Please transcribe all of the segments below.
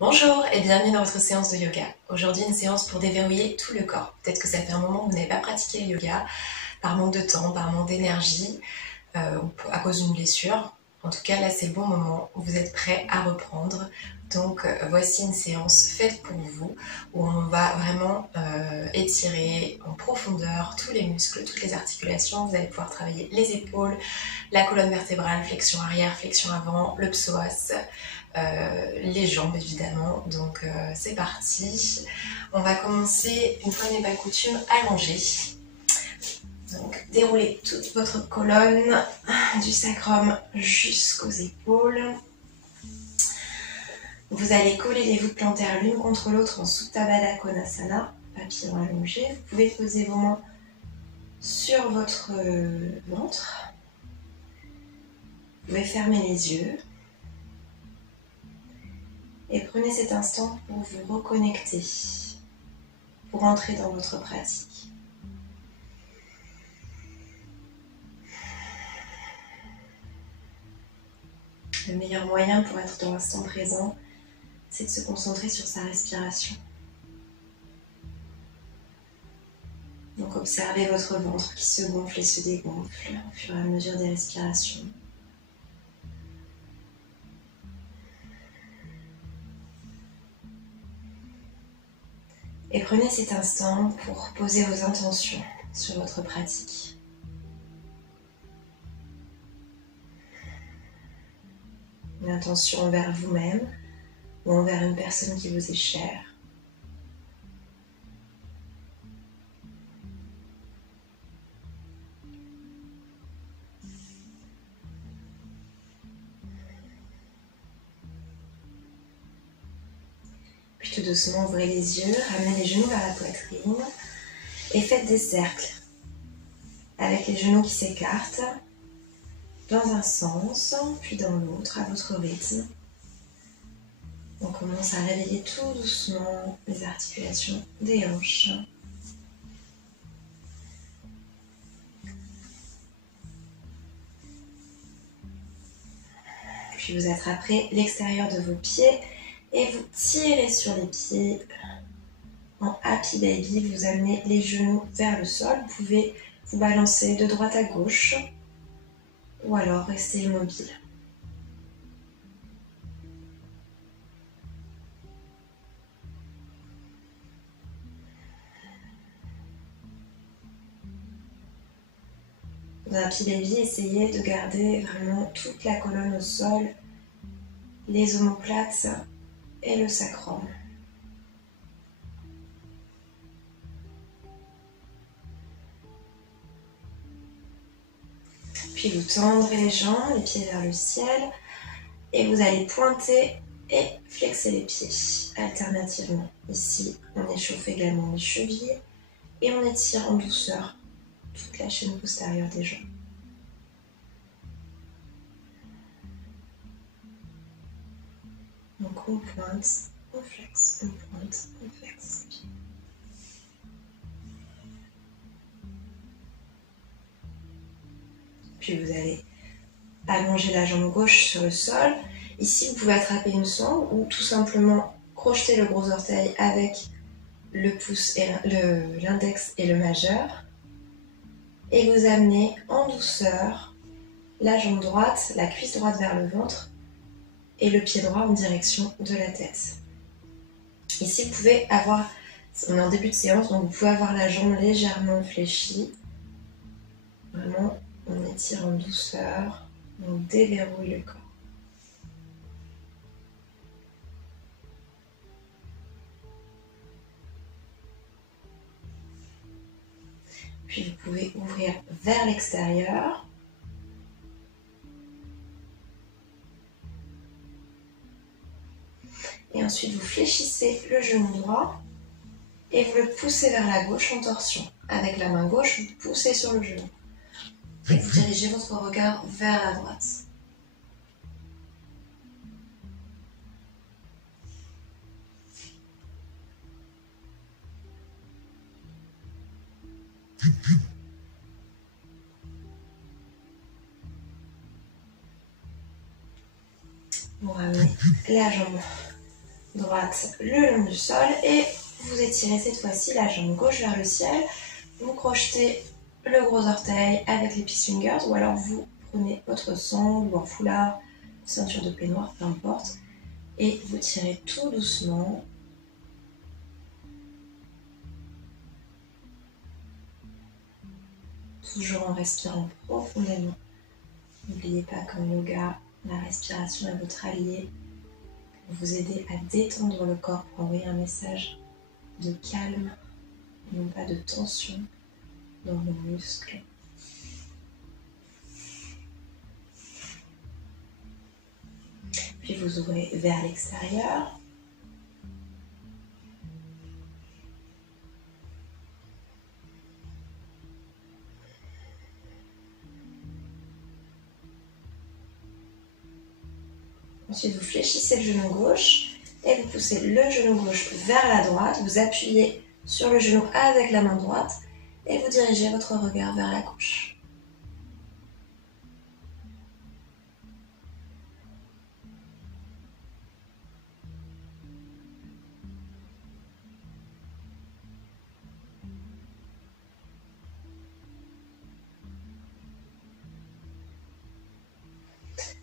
Bonjour et bienvenue dans votre séance de yoga. Aujourd'hui, une séance pour déverrouiller tout le corps. Peut-être que ça fait un moment que vous n'avez pas pratiqué le yoga, par manque de temps, par manque d'énergie, ou à cause d'une blessure. En tout cas, là, c'est le bon moment où vous êtes prêt à reprendre. Donc, voici une séance faite pour vous, où on va vraiment étirer en profondeur tous les muscles, toutes les articulations. Vous allez pouvoir travailler les épaules, la colonne vertébrale, flexion arrière, flexion avant, le psoas, les jambes évidemment. Donc c'est parti. On va commencer, une fois n'est pas coutume, allongé. Donc déroulez toute votre colonne du sacrum jusqu'aux épaules. Vous allez coller les voûtes plantaires l'une contre l'autre en Supta Baddha Konasana, papillon allongé. Vous pouvez poser vos mains sur votre ventre. Vous pouvez fermer les yeux. Et prenez cet instant pour vous reconnecter, pour entrer dans votre pratique. Le meilleur moyen pour être dans l'instant présent, c'est de se concentrer sur sa respiration. Donc observez votre ventre qui se gonfle et se dégonfle au fur et à mesure des respirations. Et prenez cet instant pour poser vos intentions sur votre pratique. Une intention envers vous-même ou envers une personne qui vous est chère. Puis tout doucement, ouvrez les yeux, ramenez les genoux vers la poitrine et faites des cercles avec les genoux qui s'écartent dans un sens, puis dans l'autre, à votre rythme. On commence à réveiller tout doucement les articulations des hanches. Puis vous attraperez l'extérieur de vos pieds et vous tirez sur les pieds. En Happy Baby, vous amenez les genoux vers le sol. Vous pouvez vous balancer de droite à gauche ou alors rester immobile. Dans Happy Baby, essayez de garder vraiment toute la colonne au sol, les omoplates et le sacrum. Puis vous tendrez les jambes, les pieds vers le ciel, et vous allez pointer et flexer les pieds alternativement. Ici, on échauffe également les chevilles et on étire en douceur toute la chaîne postérieure des jambes. Donc on pointe, on flexe, on pointe, on flexe. Puis vous allez allonger la jambe gauche sur le sol. Ici, vous pouvez attraper une sangle ou tout simplement crocheter le gros orteil avec le pouce et l'index et le majeur. Et vous amenez en douceur la jambe droite, la cuisse droite vers le ventre et le pied droit en direction de la tête. Ici, vous pouvez avoir, on est en début de séance, donc vous pouvez avoir la jambe légèrement fléchie. Vraiment, on étire en douceur, on déverrouille le corps. Puis vous pouvez ouvrir vers l'extérieur. Et ensuite, vous fléchissez le genou droit et vous le poussez vers la gauche en torsion. Avec la main gauche, vous poussez sur le genou. Et vous dirigez votre regard vers la droite. Vous ramenez la jambe droite le long du sol et vous étirez cette fois-ci la jambe gauche vers le ciel. Vous crochetez le gros orteil avec les peace fingers ou alors vous prenez votre sangle ou un foulard, ceinture de peignoir, peu importe, et vous tirez tout doucement. Toujours en respirant profondément. N'oubliez pas qu'en yoga, la respiration est votre allié pour vous aider à détendre le corps, pour envoyer un message de calme, non pas de tension dans vos muscles. Puis vous ouvrez vers l'extérieur. Ensuite, vous fléchissez le genou gauche et vous poussez le genou gauche vers la droite. Vous appuyez sur le genou avec la main droite et vous dirigez votre regard vers la gauche.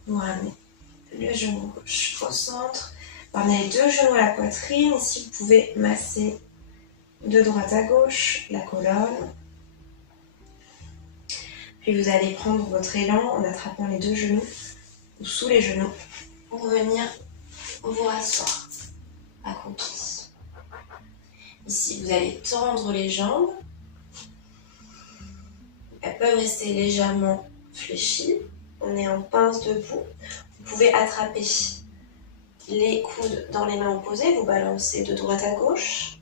Vous ramenez le genou gauche au centre. Vous ramenez les deux genoux à la poitrine. Ici, vous pouvez masser de droite à gauche la colonne. Puis vous allez prendre votre élan en attrapant les deux genoux ou sous les genoux pour venir vous rasseoir accroupi. Ici, vous allez tendre les jambes. Elles peuvent rester légèrement fléchies. On est en pince debout. Vous pouvez attraper les coudes dans les mains opposées. Vous balancez de droite à gauche.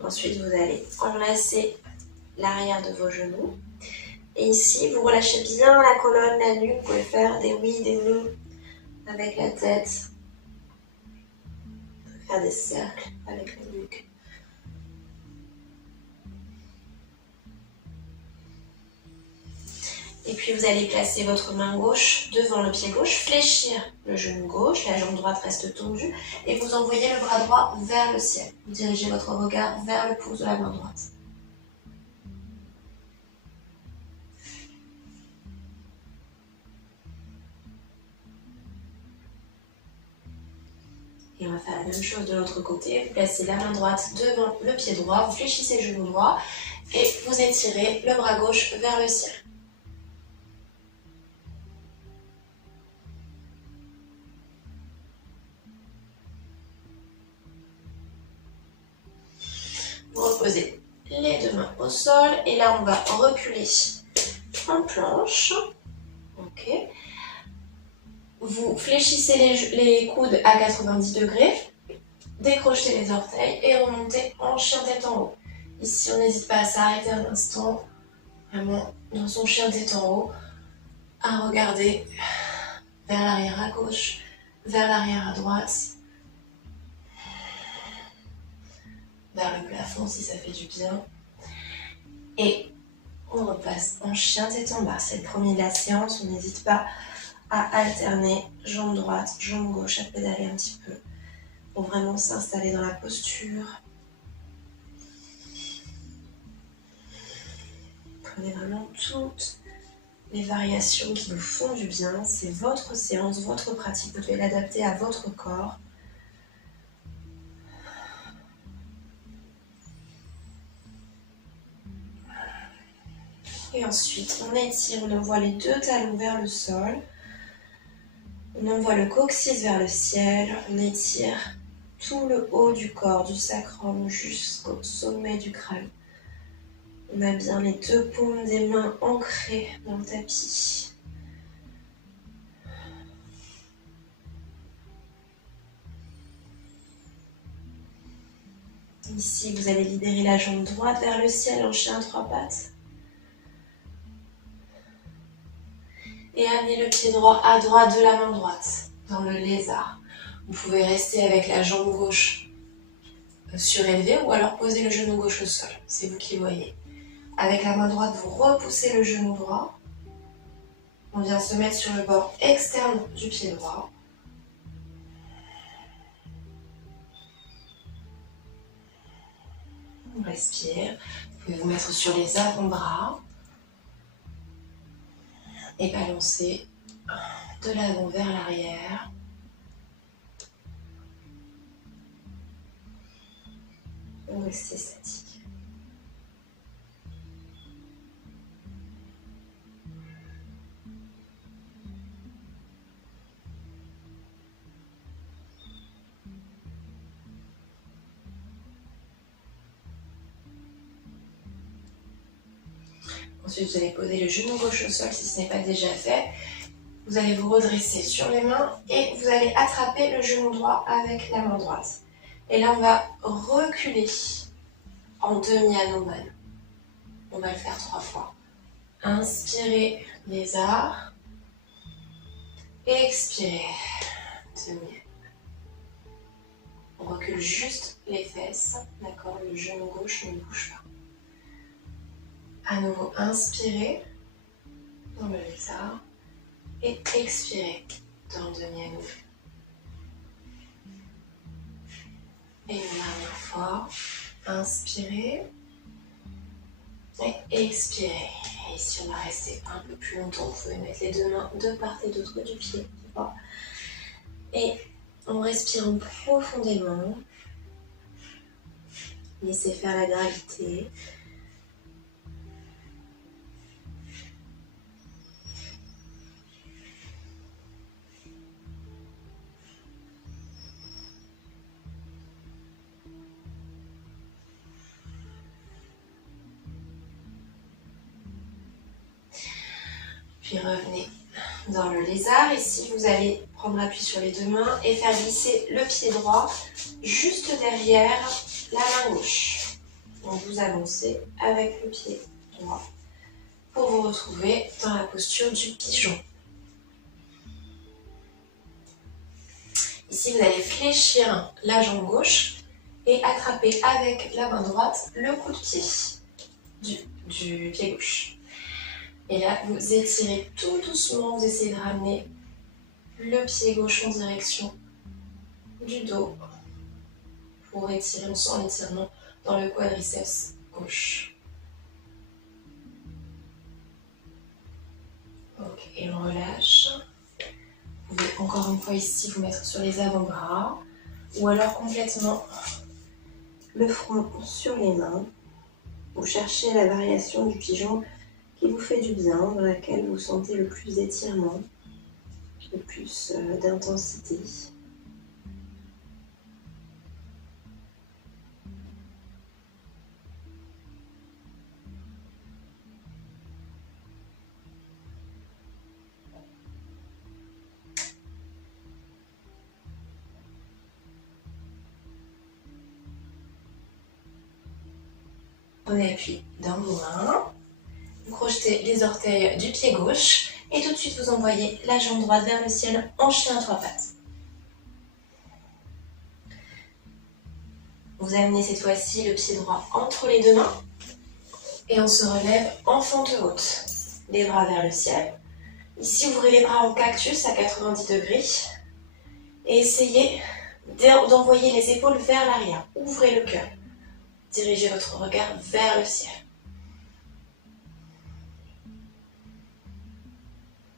Ensuite, vous allez enlacer l'arrière de vos genoux. Et ici, vous relâchez bien la colonne, la nuque. Vous pouvez faire des oui, des non avec la tête. Faire des cercles avec la nuque. Et puis vous allez placer votre main gauche devant le pied gauche, fléchir le genou gauche, la jambe droite reste tendue et vous envoyez le bras droit vers le ciel. Vous dirigez votre regard vers le pouce de la main droite. Et on va faire la même chose de l'autre côté. Vous placez la main droite devant le pied droit, vous fléchissez le genou droit et vous étirez le bras gauche vers le ciel. Vous reposez les deux mains au sol et là on va reculer en planche. Ok. Vous fléchissez les coudes à 90 degrés, décrochez les orteils et remontez en chien tête en haut. Ici on n'hésite pas à s'arrêter un instant, vraiment dans son chien tête en haut, à regarder vers l'arrière à gauche, vers l'arrière à droite, vers le plafond si ça fait du bien. Et on repasse en chien tête en bas. C'est le premier de la séance. On n'hésite pas à alterner jambe droite, jambe gauche, à pédaler un petit peu pour vraiment s'installer dans la posture. Prenez vraiment toutes les variations qui vous font du bien. C'est votre séance, votre pratique. Vous devez l'adapter à votre corps. Et ensuite, on étire, on envoie les deux talons vers le sol. On envoie le coccyx vers le ciel. On étire tout le haut du corps, du sacrum jusqu'au sommet du crâne. On a bien les deux paumes des mains ancrées dans le tapis. Ici, vous allez libérer la jambe droite vers le ciel en chien à trois pattes. Et amenez le pied droit à droite de la main droite, dans le lézard. Vous pouvez rester avec la jambe gauche surélevé ou alors poser le genou gauche au sol. C'est vous qui voyez. Avec la main droite, vous repoussez le genou droit. On vient se mettre sur le bord externe du pied droit. On respire. Vous pouvez vous mettre sur les avant-bras et balancer de l'avant vers l'arrière. Ou rester statique. Ensuite, vous allez poser le genou gauche au sol si ce n'est pas déjà fait. Vous allez vous redresser sur les mains et vous allez attraper le genou droit avec la main droite. Et là, on va reculer en demi-hanuman. On va le faire 3 fois. Inspirez, lézard. Expirez, demi. On recule juste les fesses, d'accord? Le genou gauche ne bouge pas. À nouveau, inspirez dans le lézard et expirez dans le demi-hanuman. Et une dernière fois, inspirez et expirez. Et ici, on va rester un peu plus longtemps. Vous pouvez mettre les deux mains de part et d'autre du pied. Et on respire profondément. Laissez faire la gravité. Puis revenez dans le lézard. Ici, vous allez prendre appui sur les deux mains et faire glisser le pied droit juste derrière la main gauche. Donc vous avancez avec le pied droit pour vous retrouver dans la posture du pigeon. Ici, vous allez fléchir la jambe gauche et attraper avec la main droite le coup de pied du pied gauche. Et là, vous étirez tout doucement, vous essayez de ramener le pied gauche en direction du dos pour étirer, on sent l'étirement dans le quadriceps gauche. Ok, et on relâche. Vous pouvez encore une fois ici vous mettre sur les avant-bras ou alors complètement le front sur les mains. Vous cherchez la variation du pigeon qui vous fait du bien, dans laquelle vous sentez le plus d'étirement, le plus d'intensité. Prenez appui dans vos mains. Vous crochetez les orteils du pied gauche et tout de suite vous envoyez la jambe droite vers le ciel en chien à 3 pattes. Vous amenez cette fois-ci le pied droit entre les deux mains et on se relève en fente haute. Les bras vers le ciel. Ici, ouvrez les bras en cactus à 90 degrés et essayez d'envoyer les épaules vers l'arrière. Ouvrez le cœur. Dirigez votre regard vers le ciel.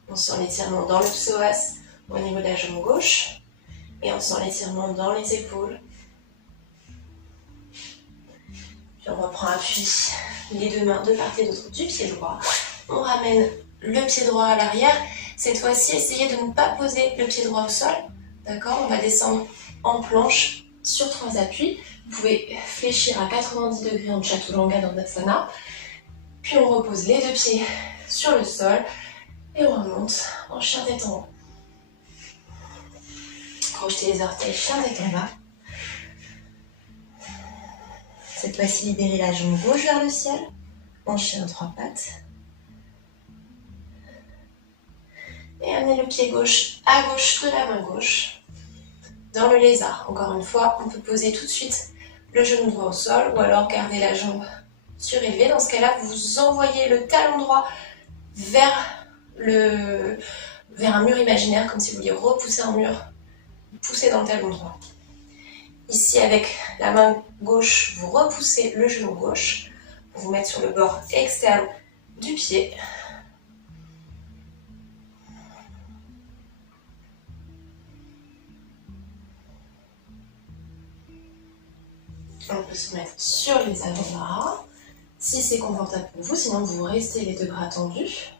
On sent l'étirement dans le psoas au niveau de la jambe gauche. Et on sent l'étirement dans les épaules. Puis on reprend appui, les deux mains de part et d'autre du pied droit. On ramène le pied droit à l'arrière. Cette fois-ci, essayez de ne pas poser le pied droit au sol. D'accord? On va descendre en planche sur 3 appuis. Vous pouvez fléchir à 90 degrés en Chaturanga Dandasana. Puis on repose les deux pieds sur le sol. Et on remonte en chien tête en haut. Crochetez les orteils, chien tête en bas. Cette fois-ci, libérez la jambe gauche vers le ciel, en chien à 3 pattes. Et amenez le pied gauche à gauche de la main gauche. Dans le lézard, encore une fois, on peut poser tout de suite le genou droit au sol ou alors gardez la jambe surélevée. Dans ce cas-là, vous envoyez le talon droit vers un mur imaginaire, comme si vous vouliez repousser un mur, pousser dans le talon droit. Ici, avec la main gauche, vous repoussez le genou gauche pour vous mettre sur le bord externe du pied. On peut se mettre sur les avant-bras, si c'est confortable pour vous, sinon vous restez les deux bras tendus.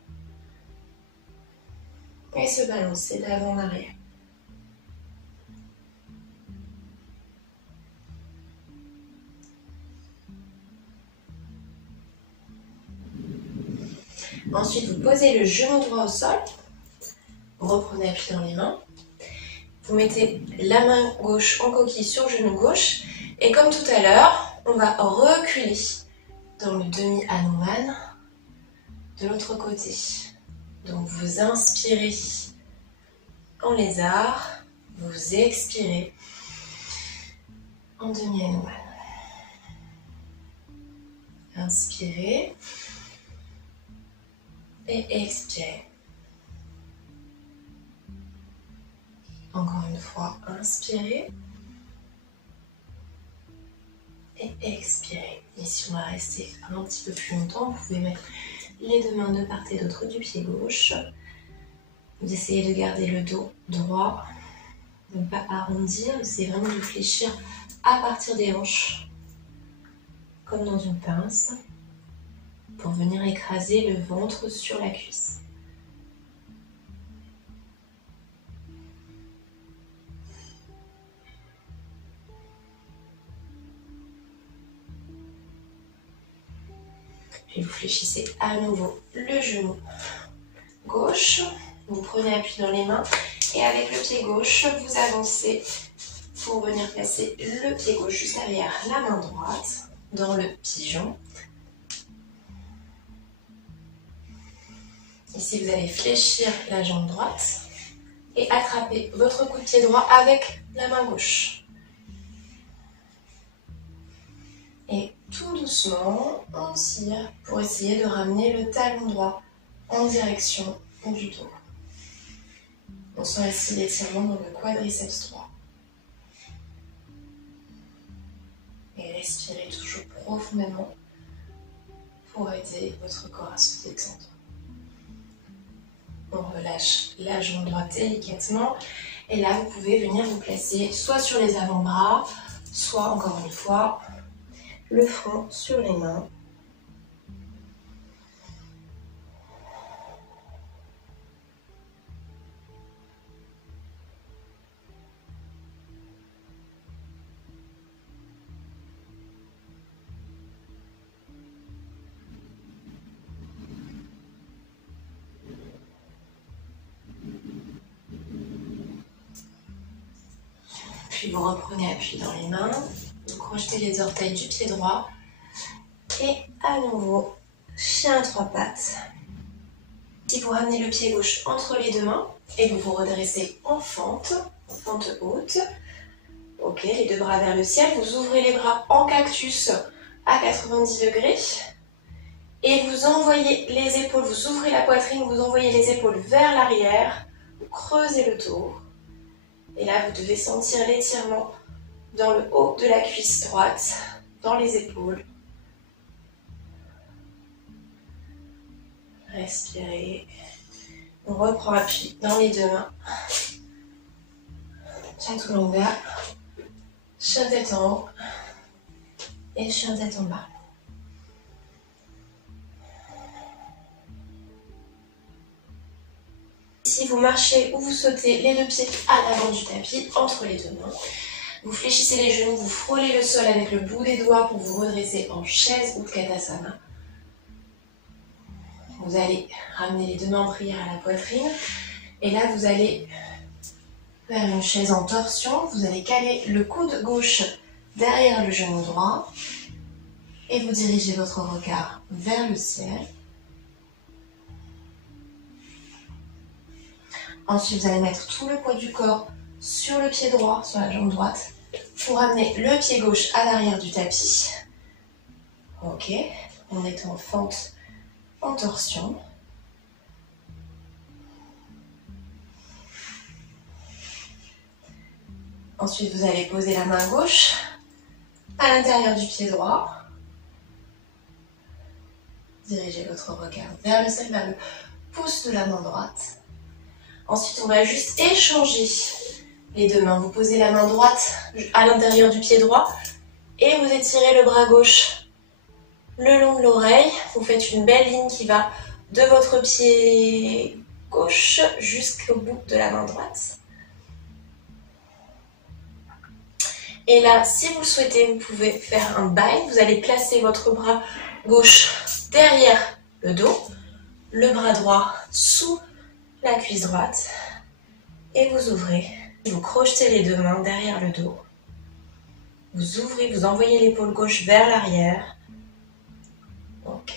Et se balancer d'avant en arrière. Ensuite, vous posez le genou droit au sol. Vous reprenez appui dans les mains. Vous mettez la main gauche en coquille sur le genou gauche. Et comme tout à l'heure, on va reculer dans le demi-Hanuman de l'autre côté. Donc vous inspirez en lézard, vous expirez en demi-Hanuman. Inspirez et expirez. Encore une fois, inspirez et expirez. Ici, on va rester un petit peu plus longtemps. Vous pouvez mettre les deux mains de part et d'autre du pied gauche. Vous essayez de garder le dos droit, de ne pas arrondir. Vous essayez vraiment de fléchir à partir des hanches, comme dans une pince, pour venir écraser le ventre sur la cuisse. Puis vous fléchissez à nouveau le genou gauche. Vous prenez appui dans les mains et avec le pied gauche, vous avancez pour venir placer le pied gauche juste derrière la main droite dans le pigeon. Ici, vous allez fléchir la jambe droite et attraper votre coup de pied droit avec la main gauche. Et tout doucement, on tire pour essayer de ramener le talon droit en direction du dos. On sent ici l'étirement dans le quadriceps droit. Et respirez toujours profondément pour aider votre corps à se détendre. On relâche la jambe droite délicatement. Et là, vous pouvez venir vous placer soit sur les avant-bras, soit encore une fois, le front sur les mains. Puis vous reprenez appui dans les mains, vous crochetez les orteils du pied droit et à nouveau, chien à trois pattes. Si vous ramenez le pied gauche entre les deux mains et vous vous redressez en fente haute. Ok, les deux bras vers le ciel, vous ouvrez les bras en cactus à 90 degrés et vous envoyez les épaules, vous ouvrez la poitrine, vous envoyez les épaules vers l'arrière, vous creusez le dos. Et là, vous devez sentir l'étirement dans le haut de la cuisse droite, dans les épaules. Respirez. On reprend appui dans les deux mains. Chaturanga, chien tête en haut et chien tête en bas. Si vous marchez ou vous sautez les deux pieds à l'avant du tapis, entre les deux mains, vous fléchissez les genoux, vous frôlez le sol avec le bout des doigts pour vous redresser en chaise Utkatasana. Vous allez ramener les deux mains en prière à la poitrine. Et là, vous allez faire une chaise en torsion. Vous allez caler le coude gauche derrière le genou droit. Et vous dirigez votre regard vers le ciel. Ensuite, vous allez mettre tout le poids du corps sur le pied droit, sur la jambe droite. Vous ramenez le pied gauche à l'arrière du tapis. Ok, on est en fente en torsion. Ensuite, vous allez poser la main gauche à l'intérieur du pied droit. Dirigez votre regard vers le ciel, vers le pouce de la main droite. Ensuite, on va juste échanger les deux mains. Vous posez la main droite à l'intérieur du pied droit et vous étirez le bras gauche le long de l'oreille. Vous faites une belle ligne qui va de votre pied gauche jusqu'au bout de la main droite. Et là, si vous le souhaitez, vous pouvez faire un bind. Vous allez placer votre bras gauche derrière le dos, le bras droit sous la cuisse droite et vous ouvrez. Vous crochetez les deux mains derrière le dos. Vous ouvrez, vous envoyez l'épaule gauche vers l'arrière. Ok.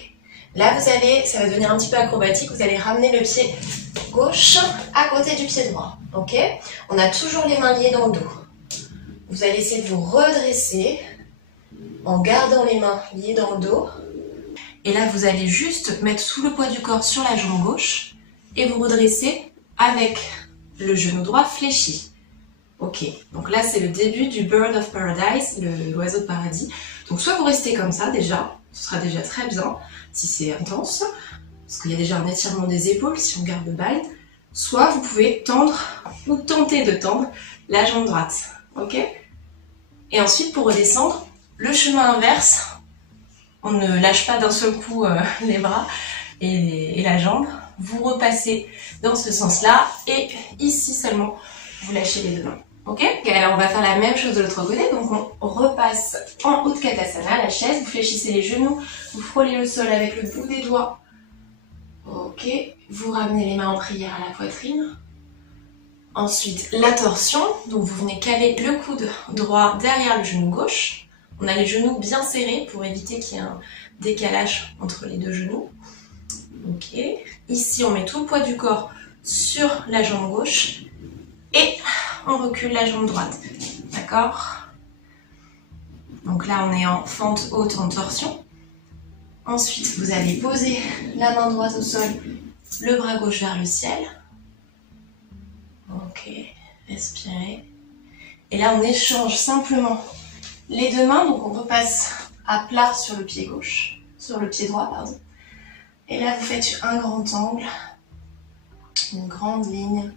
Là, vous allez, ça va devenir un petit peu acrobatique, vous allez ramener le pied gauche à côté du pied droit. Ok. On a toujours les mains liées dans le dos. Vous allez essayer de vous redresser en gardant les mains liées dans le dos. Et là, vous allez juste mettre tout le poids du corps sur la jambe gauche et vous redresser avec le genou droit fléchi. Ok, donc là, c'est le début du Bird of Paradise, l'oiseau de paradis. Donc soit vous restez comme ça déjà, ce sera déjà très bien si c'est intense, parce qu'il y a déjà un étirement des épaules si on garde le bind. Soit vous pouvez tendre ou tenter de tendre la jambe droite. Ok. Et ensuite, pour redescendre, le chemin inverse, on ne lâche pas d'un seul coup les bras et la jambe. Vous repassez dans ce sens-là et ici seulement, vous lâchez les deux mains. Ok. Alors, on va faire la même chose de l'autre côté. Donc, on repasse en Utkatasana, la chaise. Vous fléchissez les genoux, vous frôlez le sol avec le bout des doigts. Ok. Vous ramenez les mains en prière à la poitrine. Ensuite, la torsion, donc vous venez caler le coude droit derrière le genou gauche. On a les genoux bien serrés pour éviter qu'il y ait un décalage entre les deux genoux. Ok. Ici, on met tout le poids du corps sur la jambe gauche et on recule la jambe droite. D'accord? Donc là, on est en fente haute en torsion. Ensuite, vous allez poser la main droite au sol, le bras gauche vers le ciel. Ok, respirez. Et là, on échange simplement les deux mains. Donc, on repasse à plat sur le pied gauche, sur le pied droit, pardon. Et là, vous faites un grand angle, une grande ligne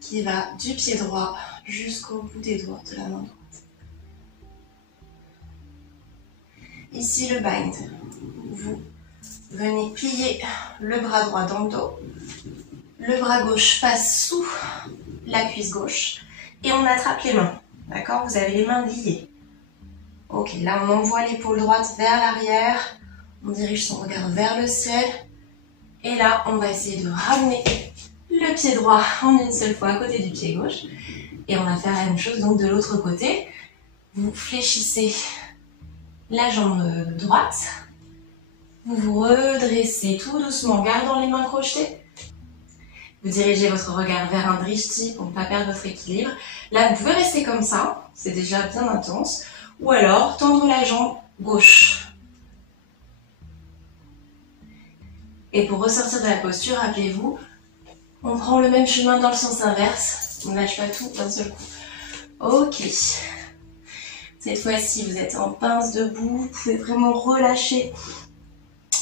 qui va du pied droit jusqu'au bout des doigts de la main droite. Ici, le bind. Vous venez plier le bras droit dans le dos. Le bras gauche passe sous la cuisse gauche et on attrape les mains. D'accord? Vous avez les mains liées. Ok, là on envoie l'épaule droite vers l'arrière. On dirige son regard vers le ciel. Et là, on va essayer de ramener le pied droit en une seule fois à côté du pied gauche. Et on va faire la même chose donc de l'autre côté. Vous fléchissez la jambe droite. Vous vous redressez tout doucement en gardant les mains crochetées. Vous dirigez votre regard vers un drishti pour ne pas perdre votre équilibre. Là, vous pouvez rester comme ça, c'est déjà bien intense. Ou alors, tendre la jambe gauche. Et pour ressortir de la posture, rappelez-vous, on prend le même chemin dans le sens inverse. On ne lâche pas tout d'un seul coup. Ok. Cette fois-ci, vous êtes en pince debout. Vous pouvez vraiment relâcher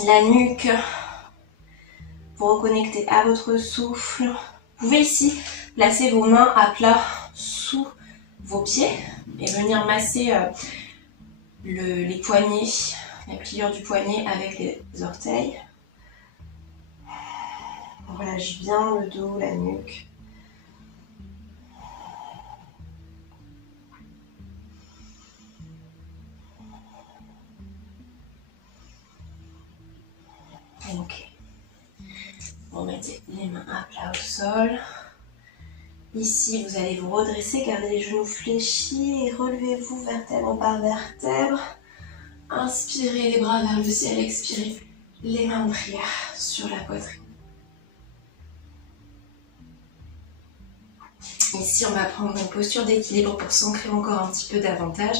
la nuque pour reconnecter à votre souffle. Vous pouvez ici placer vos mains à plat sous vos pieds et venir masser les poignets, la pliure du poignet avec les orteils. On relâche bien le dos, la nuque. Ok. Vous mettez les mains à plat au sol. Ici, vous allez vous redresser, gardez les genoux fléchis et relevez-vous vertèbre par vertèbre. Inspirez les bras vers le ciel, expirez les mains de prière sur la poitrine. Ici, on va prendre une posture d'équilibre pour s'ancrer encore un petit peu davantage.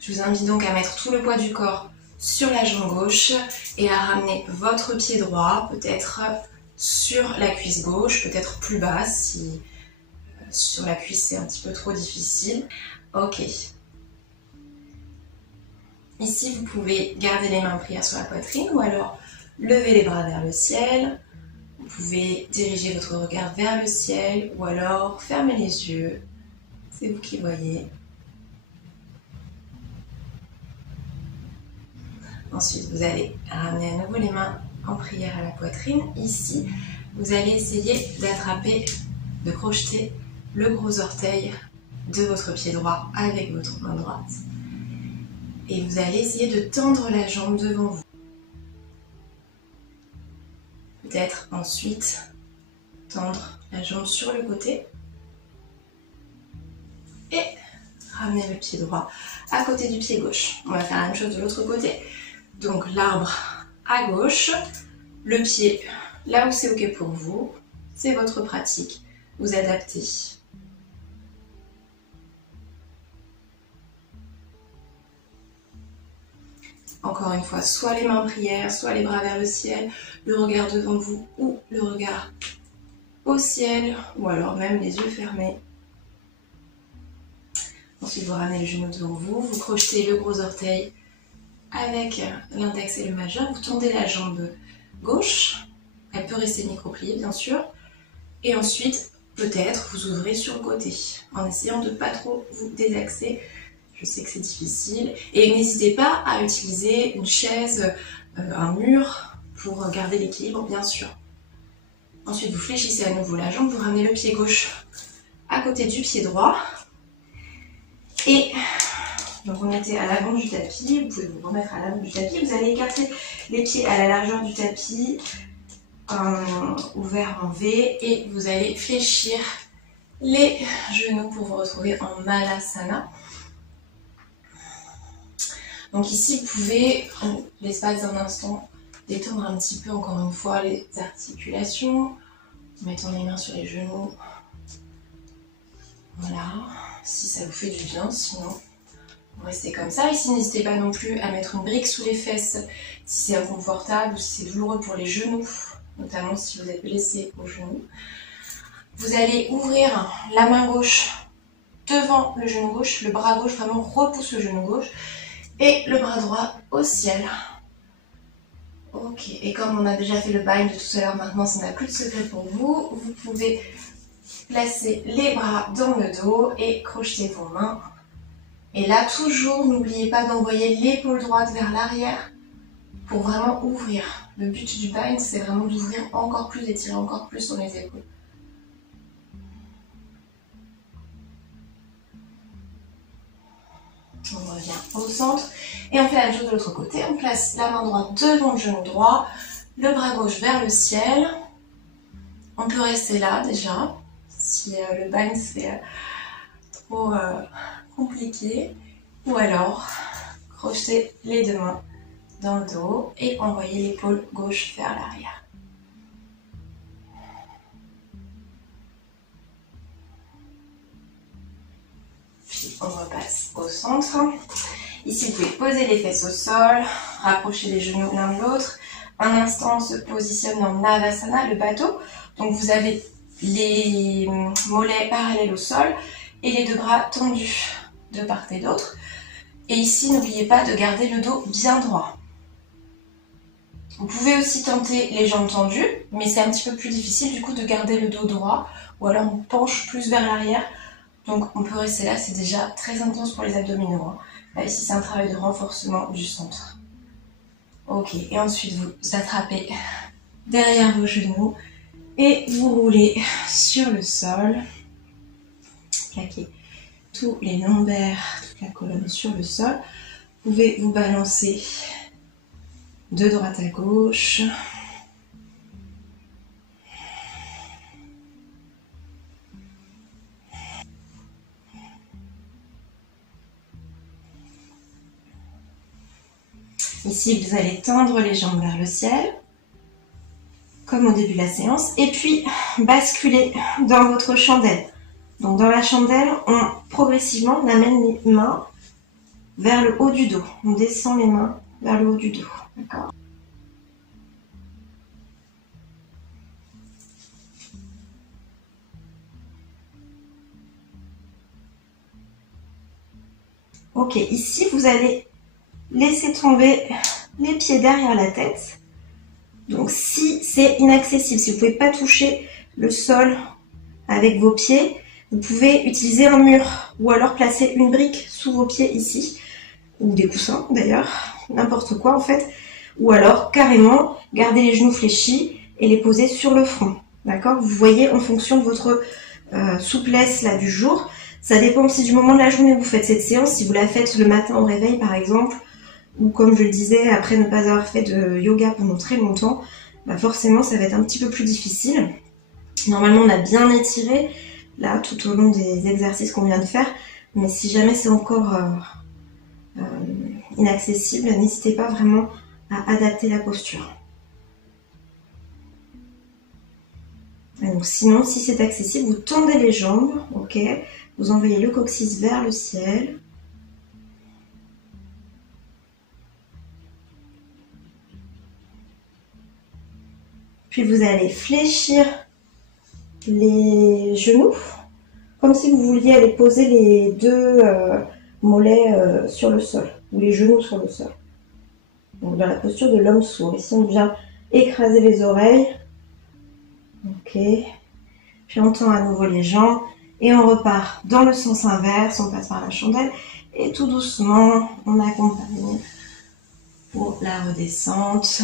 Je vous invite donc à mettre tout le poids du corps sur la jambe gauche et à ramener votre pied droit, peut-être sur la cuisse gauche, peut-être plus bas si sur la cuisse c'est un petit peu trop difficile. Ok. Ici, vous pouvez garder les mains en prière sur la poitrine ou alors lever les bras vers le ciel. Vous pouvez diriger votre regard vers le ciel ou alors fermer les yeux. C'est vous qui voyez. Ensuite, vous allez ramener à nouveau les mains en prière à la poitrine. Ici, vous allez essayer d'attraper, de crocheter le gros orteil de votre pied droit avec votre main droite. Et vous allez essayer de tendre la jambe devant vous. Peut-être ensuite tendre la jambe sur le côté. Et ramener le pied droit à côté du pied gauche. On va faire la même chose de l'autre côté. Donc l'arbre à gauche, le pied là où c'est ok pour vous, c'est votre pratique, vous adaptez. Encore une fois, soit les mains en prière, soit les bras vers le ciel, le regard devant vous ou le regard au ciel, ou alors même les yeux fermés. Ensuite, vous ramenez le genou devant vous, vous crochetez le gros orteil avec l'index et le majeur, vous tendez la jambe gauche, elle peut rester micro-pliée bien sûr, et ensuite peut-être vous ouvrez sur le côté en essayant de ne pas trop vous désaxer. Je sais que c'est difficile, et n'hésitez pas à utiliser une chaise, un mur pour garder l'équilibre bien sûr. Ensuite vous fléchissez à nouveau la jambe, vous ramenez le pied gauche à côté du pied droit, et donc vous mettez à l'avant du tapis, vous pouvez vous remettre à l'avant du tapis, vous allez écarter les pieds à la largeur du tapis, ouvert en V, et vous allez fléchir les genoux pour vous retrouver en Malasana. Donc ici vous pouvez, l'espace d'un instant, détendre un petit peu encore une fois les articulations, en mettant les mains sur les genoux. Voilà, si ça vous fait du bien, sinon vous restez comme ça. Ici, n'hésitez pas non plus à mettre une brique sous les fesses si c'est inconfortable ou si c'est douloureux pour les genoux, notamment si vous êtes blessé aux genoux. Vous allez ouvrir la main gauche devant le genou gauche, le bras gauche vraiment repousse le genou gauche et le bras droit au ciel. Ok, et comme on a déjà fait le bind de tout à l'heure, maintenant ça n'a plus de secret pour vous, vous pouvez placer les bras dans le dos et crocheter vos mains. Et là, toujours, n'oubliez pas d'envoyer l'épaule droite vers l'arrière pour vraiment ouvrir. Le but du bind, c'est vraiment d'ouvrir encore plus, d'étirer encore plus sur les épaules. On revient au centre et on fait la même chose de l'autre côté. On place la main droite devant le genou droit, le bras gauche vers le ciel. On peut rester là déjà, si le bind c'est trop compliqué. Ou alors, crocheter les deux mains dans le dos et envoyer l'épaule gauche vers l'arrière. Puis on repasse au centre. Ici, vous pouvez poser les fesses au sol, rapprocher les genoux l'un de l'autre. Un instant, on se positionne dans Navasana, le bateau. Donc vous avez les mollets parallèles au sol et les deux bras tendus de part et d'autre. Et ici, n'oubliez pas de garder le dos bien droit. Vous pouvez aussi tenter les jambes tendues, mais c'est un petit peu plus difficile du coup de garder le dos droit, ou alors on penche plus vers l'arrière. Donc on peut rester là, c'est déjà très intense pour les abdominaux. Hein. Là, ici, c'est un travail de renforcement du centre. Ok, et ensuite vous attrapez derrière vos genoux et vous roulez sur le sol. Plaquez tous les lombaires, toute la colonne sur le sol. Vous pouvez vous balancer de droite à gauche. Ici, vous allez tendre les jambes vers le ciel, comme au début de la séance, et puis basculer dans votre chandelle. Donc dans la chandelle, progressivement, on amène les mains vers le haut du dos. On descend les mains vers le haut du dos. D'accord ? Ok, ici, vous allez laisser tomber les pieds derrière la tête. Donc si c'est inaccessible, si vous ne pouvez pas toucher le sol avec vos pieds, vous pouvez utiliser un mur ou alors placer une brique sous vos pieds ici, ou des coussins d'ailleurs, n'importe quoi en fait, ou alors carrément garder les genoux fléchis et les poser sur le front. D'accord ? Vous voyez en fonction de votre souplesse là du jour. Ça dépend aussi du moment de la journée où vous faites cette séance. Si vous la faites le matin au réveil par exemple, ou comme je le disais, après ne pas avoir fait de yoga pendant très longtemps, bah forcément ça va être un petit peu plus difficile. Normalement on a bien étiré là tout au long des exercices qu'on vient de faire, mais si jamais c'est encore inaccessible, n'hésitez pas vraiment à adapter la posture. Et donc sinon, si c'est accessible, vous tendez les jambes, ok, vous envoyez le coccyx vers le ciel. Puis vous allez fléchir les genoux, comme si vous vouliez aller poser les deux mollets sur le sol, ou les genoux sur le sol. Donc dans la posture de l'homme sourd. Ici on vient écraser les oreilles. Ok. Puis on tend à nouveau les jambes et on repart dans le sens inverse, on passe par la chandelle et tout doucement on accompagne pour la redescente.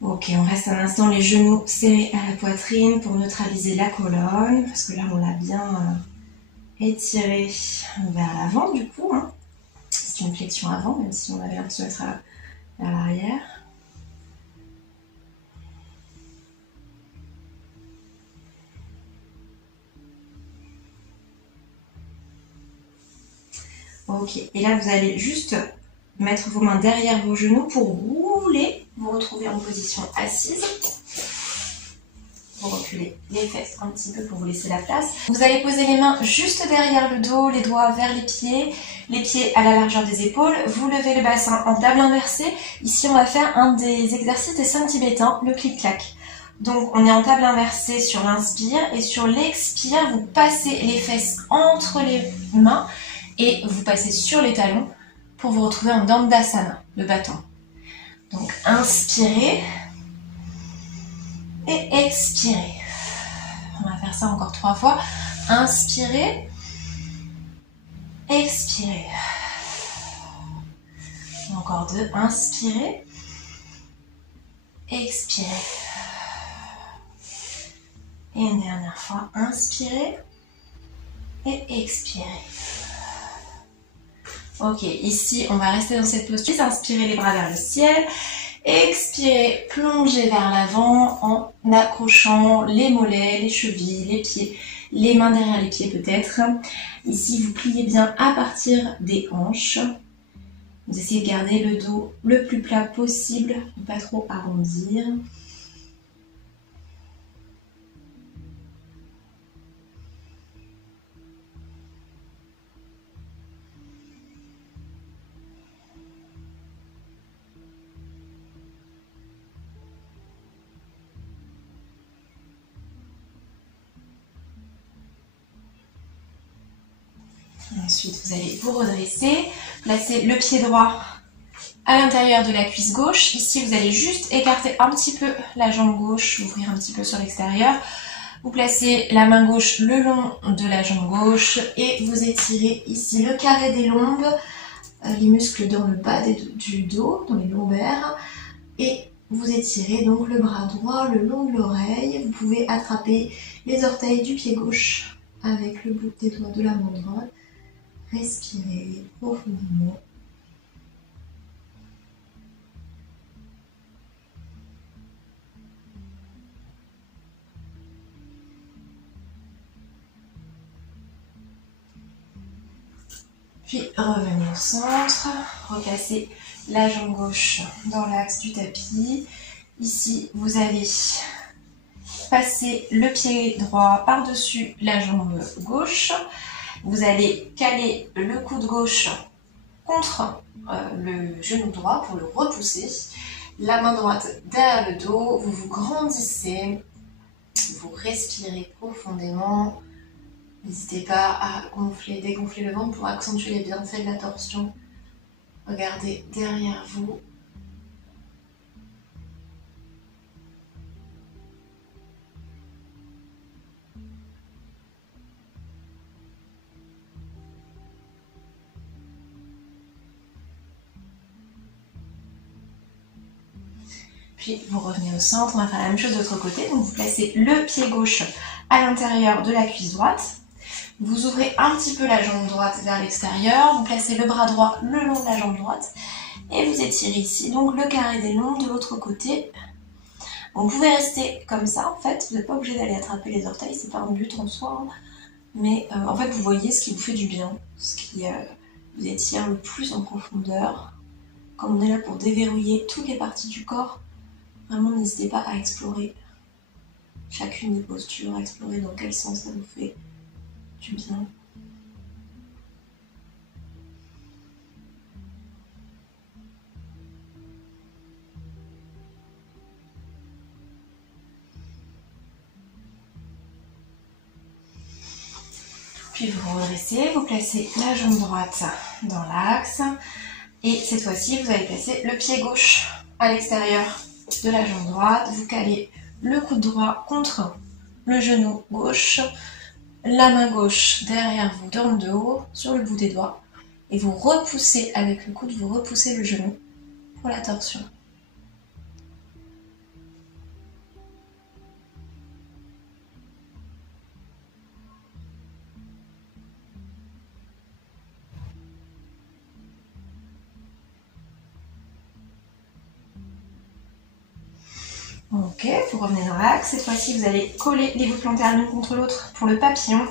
Ok, on reste un instant les genoux serrés à la poitrine pour neutraliser la colonne, parce que là on l'a bien étiré vers l'avant du coup. Hein. C'est une flexion avant, même si on avait l'impression d'être à l'arrière. Ok, et là vous allez juste mettre vos mains derrière vos genoux pour rouler, vous retrouver en position assise. Vous reculez les fesses un petit peu pour vous laisser la place. Vous allez poser les mains juste derrière le dos, les doigts vers les pieds à la largeur des épaules. Vous levez le bassin en table inversée. Ici on va faire un des exercices des 5 tibétains, le clic-clac. Donc on est en table inversée sur l'inspire et sur l'expire, vous passez les fesses entre les mains et vous passez sur les talons pour vous retrouver en Dandasana, le bâton. Donc inspirez et expirez. On va faire ça encore 3 fois. Inspirez, expirez. Encore 2, inspirez, expirez. Et une dernière fois, inspirez et expirez. Ok, ici on va rester dans cette posture, inspirez les bras vers le ciel, expirez, plongez vers l'avant en accrochant les mollets, les chevilles, les pieds, les mains derrière les pieds peut-être. Ici vous pliez bien à partir des hanches. Vous essayez de garder le dos le plus plat possible, ne pas trop arrondir. Ensuite, vous allez vous redresser, placer le pied droit à l'intérieur de la cuisse gauche. Ici, vous allez juste écarter un petit peu la jambe gauche, ouvrir un petit peu sur l'extérieur. Vous placez la main gauche le long de la jambe gauche et vous étirez ici le carré des lombes, les muscles dans le bas du dos, dans les lombaires. Et vous étirez donc le bras droit le long de l'oreille. Vous pouvez attraper les orteils du pied gauche avec le bout des doigts de la main droite. Respirez profondément. Puis revenez au centre, replacez la jambe gauche dans l'axe du tapis. Ici, vous allez passer le pied droit par-dessus la jambe gauche. Vous allez caler le coude gauche contre le genou droit pour le repousser. La main droite derrière le dos, vous vous grandissez, vous respirez profondément. N'hésitez pas à gonfler, dégonfler le ventre pour accentuer les bienfaits de la torsion. Regardez derrière vous. Puis vous revenez au centre, on va faire la même chose de l'autre côté. Donc vous placez le pied gauche à l'intérieur de la cuisse droite. Vous ouvrez un petit peu la jambe droite vers l'extérieur. Vous placez le bras droit le long de la jambe droite. Et vous étirez ici, donc le carré des longs de l'autre côté. Vous pouvez rester comme ça en fait. Vous n'êtes pas obligé d'aller attraper les orteils, c'est pas un but en soi. Mais en fait vous voyez ce qui vous fait du bien, ce qui vous étire le plus en profondeur. Comme on est là pour déverrouiller toutes les parties du corps, vraiment, n'hésitez pas à explorer chacune des postures, à explorer dans quel sens ça vous fait du bien. Puis vous redressez, vous placez la jambe droite dans l'axe. Et cette fois-ci, vous allez placer le pied gauche à l'extérieur de la jambe droite. Vous calez le coude droit contre le genou gauche, la main gauche derrière vous dans le dos, sur le bout des doigts. Et vous repoussez avec le coude, vous repoussez le genou pour la torsion. Ok, vous revenez dans l'axe. Cette fois-ci, vous allez coller les voûtes plantaires l'une contre l'autre pour le papillon.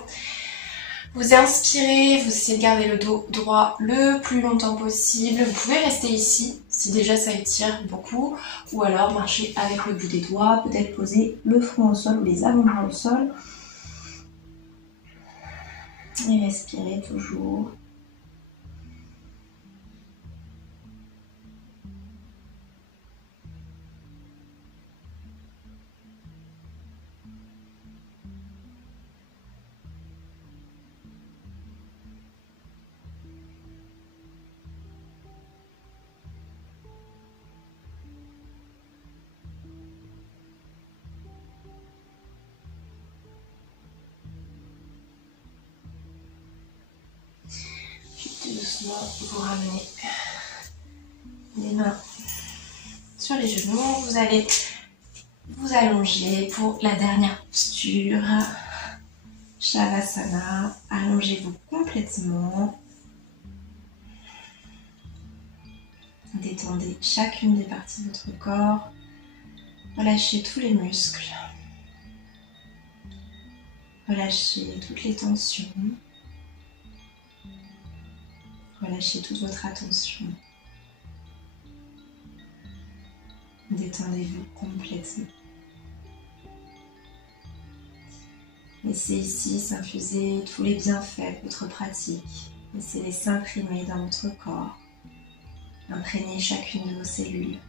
Vous inspirez, vous essayez de garder le dos droit le plus longtemps possible. Vous pouvez rester ici, si déjà ça étire beaucoup. Ou alors marcher avec le bout des doigts, peut-être poser le front au sol ou les avant-bras au sol. Et respirez toujours. Doucement, vous ramenez les mains sur les genoux. Vous allez vous allonger pour la dernière posture. Shavasana. Allongez-vous complètement. Détendez chacune des parties de votre corps. Relâchez tous les muscles. Relâchez toutes les tensions. Relâchez toute votre attention. Détendez-vous complètement. Laissez ici s'infuser tous les bienfaits de votre pratique. Laissez-les s'imprimer dans votre corps. Imprégnez chacune de vos cellules.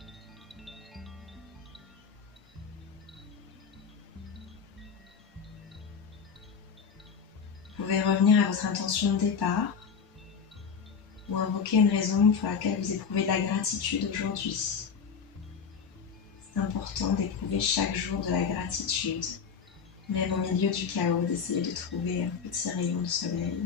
Vous pouvez revenir à votre intention de départ ou invoquer une raison pour laquelle vous éprouvez de la gratitude aujourd'hui. C'est important d'éprouver chaque jour de la gratitude, même au milieu du chaos, d'essayer de trouver un petit rayon de soleil.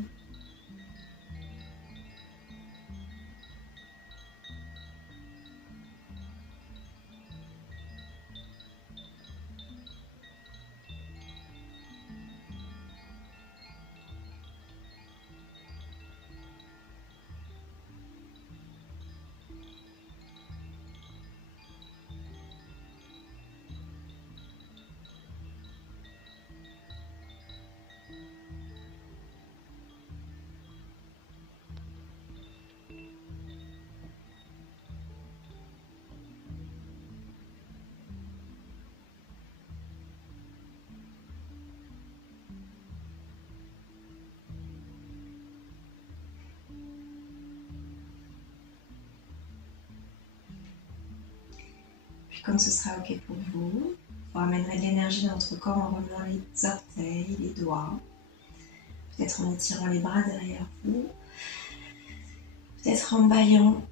quand ce sera ok pour vous, vous ramènerez de l'énergie dans votre corps en remuant les orteils, les doigts, peut-être en étirant les bras derrière vous, peut-être en bâillant.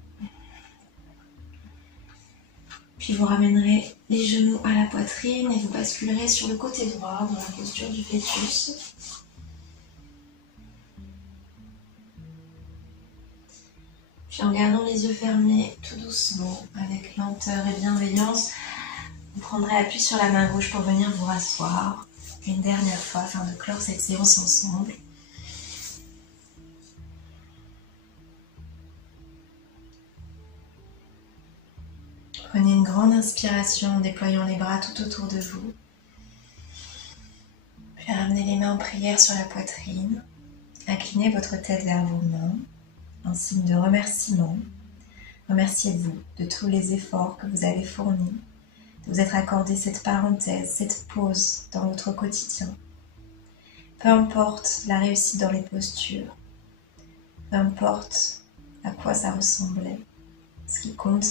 Puis vous ramènerez les genoux à la poitrine et vous basculerez sur le côté droit dans la posture du fœtus. Puis en gardant les yeux fermés, tout doucement, avec lenteur et bienveillance, vous prendrez appui sur la main gauche pour venir vous rasseoir une dernière fois afin de clore cette séance ensemble. Prenez une grande inspiration en déployant les bras tout autour de vous. Puis ramenez les mains en prière sur la poitrine. Inclinez votre tête vers vos mains, en signe de remerciement. Remerciez-vous de tous les efforts que vous avez fournis, de vous être accordé cette parenthèse, cette pause dans votre quotidien. Peu importe la réussite dans les postures, peu importe à quoi ça ressemblait, ce qui compte,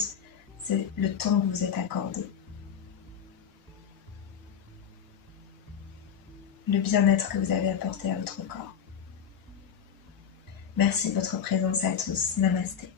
c'est le temps que vous êtes accordé. Le bien-être que vous avez apporté à votre corps. Merci de votre présence à tous. Namasté.